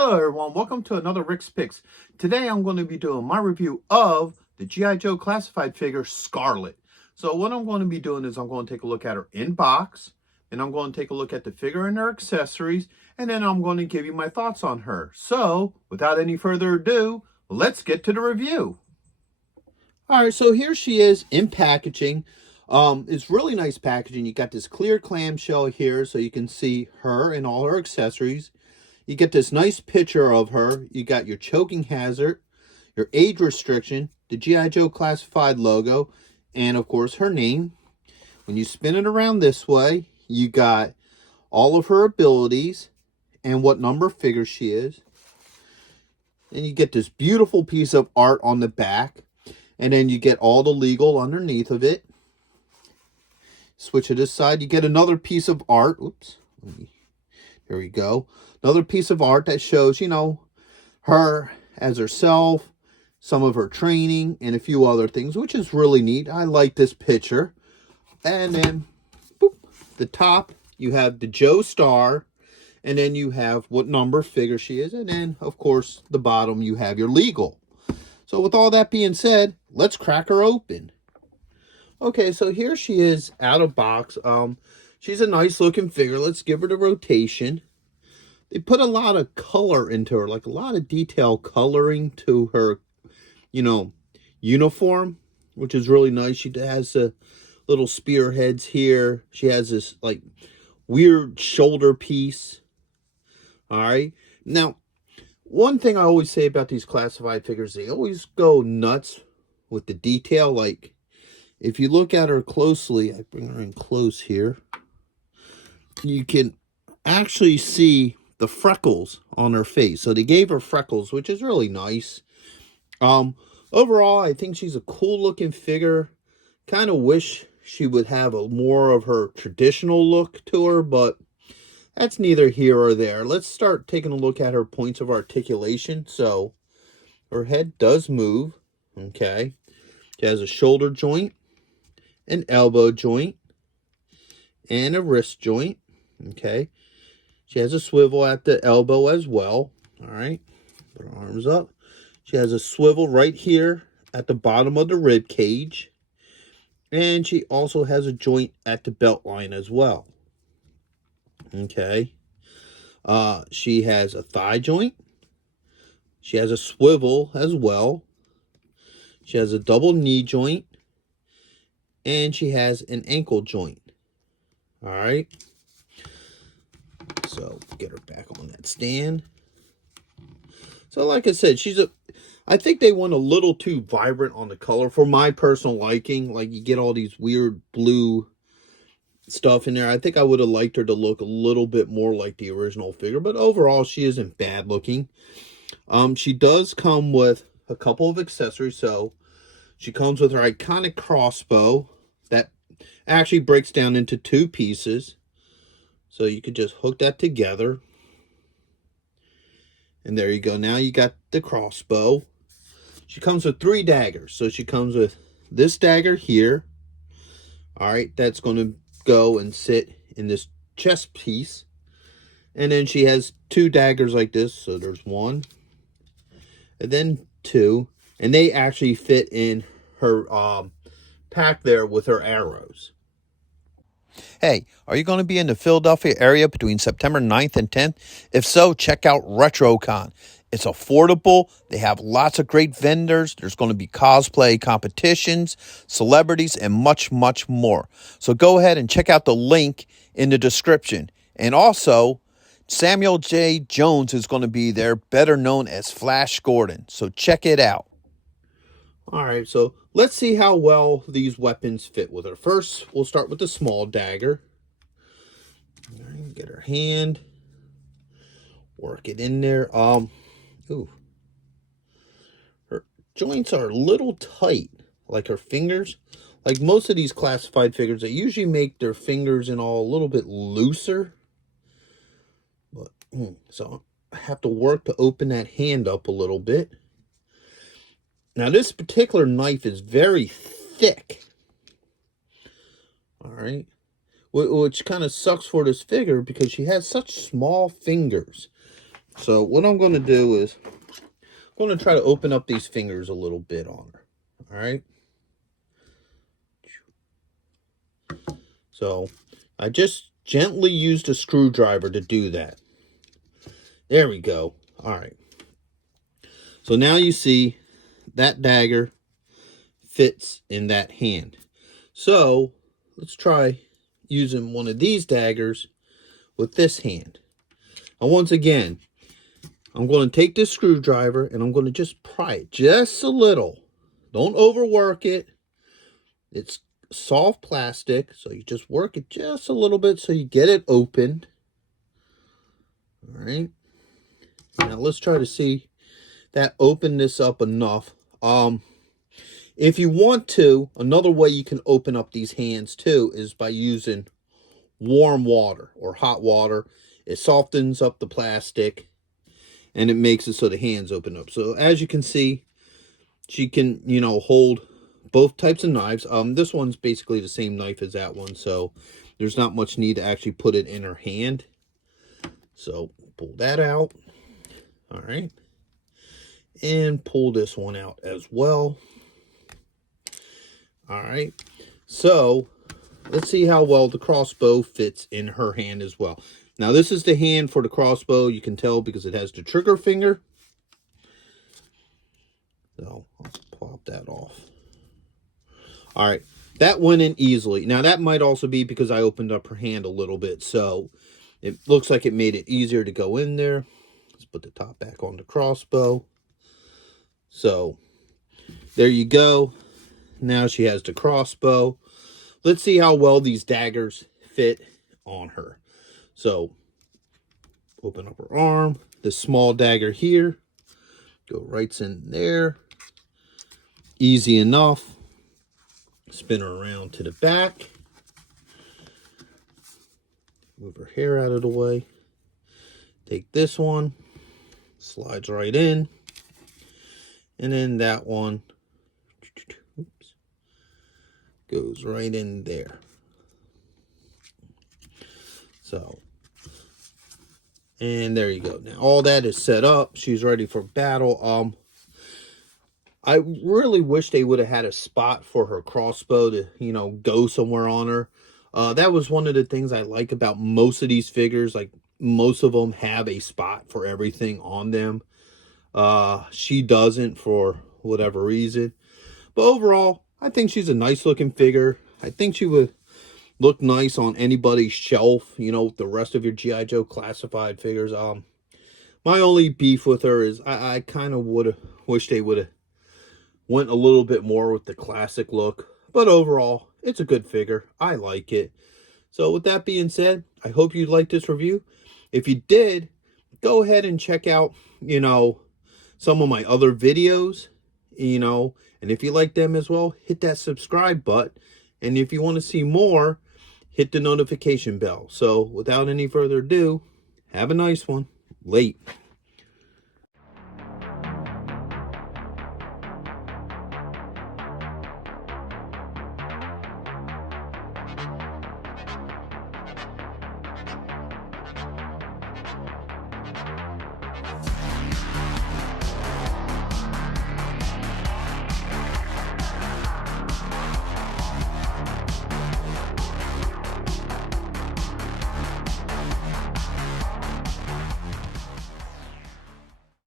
Hello everyone, welcome to another Rick's Picks. Today I'm going to be doing my review of the G.I. Joe classified figure Scarlett. So what I'm going to be doing is I'm going to take a look at her in box, and I'm going to take a look at the figure and her accessories, and then I'm going to give you my thoughts on her. So without any further ado, let's get to the review. Alright, so here she is in packaging. It's really nice packaging. You got this clear clamshell here so you can see her and all her accessories. You get this nice picture of her. You got your choking hazard, your age restriction, the G.I. Joe classified logo, and of course her name. When you spin it around this way, you got all of her abilities and what number figure she is. And you get this beautiful piece of art on the back. And then you get all the legal underneath of it. Switch it this side. You get another piece of art. Oops. There we go. Another piece of art that shows, you know, her as herself, some of her training, and a few other things, which is really neat. I like this picture. And then, boop, the top, you have the Joe star, and then you have what number figure she is, and then, of course, the bottom, you have your legal. So with all that being said, let's crack her open. Okay, so here she is out of box. She's a nice looking figure. Let's give her the rotation. They put a lot of color into her, like a lot of detail coloring to her, you know, uniform, which is really nice. She has the little spearheads here. She has this, like, weird shoulder piece. All right. Now, one thing I always say about these classified figures, they always go nuts with the detail. Like, if you look at her closely, I bring her in close here, you can actually see the freckles on her face. So they gave her freckles, which is really nice. Overall, I think she's a cool looking figure. Kind of wish she would have a more of her traditional look to her, but that's neither here or there. Let's start taking a look at her points of articulation. So her head does move. Okay. She has a shoulder joint, an elbow joint, and a wrist joint. Okay. She has a swivel at the elbow as well. All right. Put her arms up. She has a swivel right here at the bottom of the rib cage. And she also has a joint at the belt line as well. Okay. She has a thigh joint. She has a swivel as well. She has a double knee joint. And she has an ankle joint. All right. So get her back on that stand. So like I said, I think they went a little too vibrant on the color for my personal liking. Like, you get all these weird blue stuff in there. I think I would have liked her to look a little bit more like the original figure, but overall she isn't bad looking. She does come with a couple of accessories. So she comes with her iconic crossbow that actually breaks down into two pieces. So you could just hook that together. And there you go. Now you got the crossbow. She comes with 3 daggers. So she comes with this dagger here. All right, that's going to go and sit in this chest piece. And then she has 2 daggers like this. So there's 1 and then 2. And they actually fit in her pack there with her arrows. Hey, are you going to be in the Philadelphia area between September 9th and 10th? If so, check out RetroCon. It's affordable. They have lots of great vendors. There's going to be cosplay competitions, celebrities, and much, much more. So go ahead and check out the link in the description. And also, Samuel J. Jones is going to be there, better known as Flash Gordon. So check it out. All right, so let's see how well these weapons fit with her. First, we'll start with the small dagger. All right, get her hand. Work it in there. Ooh. Her joints are a little tight, like her fingers. Like most of these classified figures, they usually make their fingers and all a little bit looser. But so I have to work to open that hand up a little bit. Now, this particular knife is very thick. All right. Which kind of sucks for this figure because she has such small fingers. So what I'm going to do is I'm going to try to open up these fingers a little bit on her. All right. So I just gently used a screwdriver to do that. There we go. All right. So now you see that dagger fits in that hand. So let's try using one of these daggers with this hand. And once again, I'm going to take this screwdriver and I'm going to just pry it just a little. Don't overwork it. It's soft plastic, so you just work it just a little bit so you get it opened. All right. Now let's try to see that open this up enough. If you want to, another way you can open up these hands too is by using warm water or hot water. It softens up the plastic and it makes it so the hands open up. So as you can see, she can, hold both types of knives. This one's basically the same knife as that one, so there's not much need to actually put it in her hand. So pull that out. All right. And pull this one out as well. All right. So let's see how well the crossbow fits in her hand as well. Now this is the hand for the crossbow. You can tell because it has the trigger finger. So I'll pop that off. All right. That went in easily. Now that might also be because I opened up her hand a little bit. So it looks like it made it easier to go in there. Let's put the top back on the crossbow. So there you go. Now she has the crossbow. Let's see how well these daggers fit on her. So open up her arm. The small dagger here. Go right in there. Easy enough. Spin her around to the back. Move her hair out of the way. Take this one. Slides right in. And then that one, oops, goes right in there. So, and there you go. Now all that is set up. She's ready for battle. I really wish they would have had a spot for her crossbow to, go somewhere on her. That was one of the things I like about most of these figures. Like most of them have a spot for everything on them. She doesn't for whatever reason. But overall, I think she's a nice looking figure. I think she would look nice on anybody's shelf, with the rest of your G.I. Joe classified figures. My only beef with her is I kind of would have wished they would have went a little bit more with the classic look. But overall, it's a good figure. I like it. So with that being said, I hope you liked this review. If you did, go ahead and check out, some of my other videos, and if you like them as well, hit that subscribe button. And if you want to see more, hit the notification bell. So without any further ado, have a nice one. Late.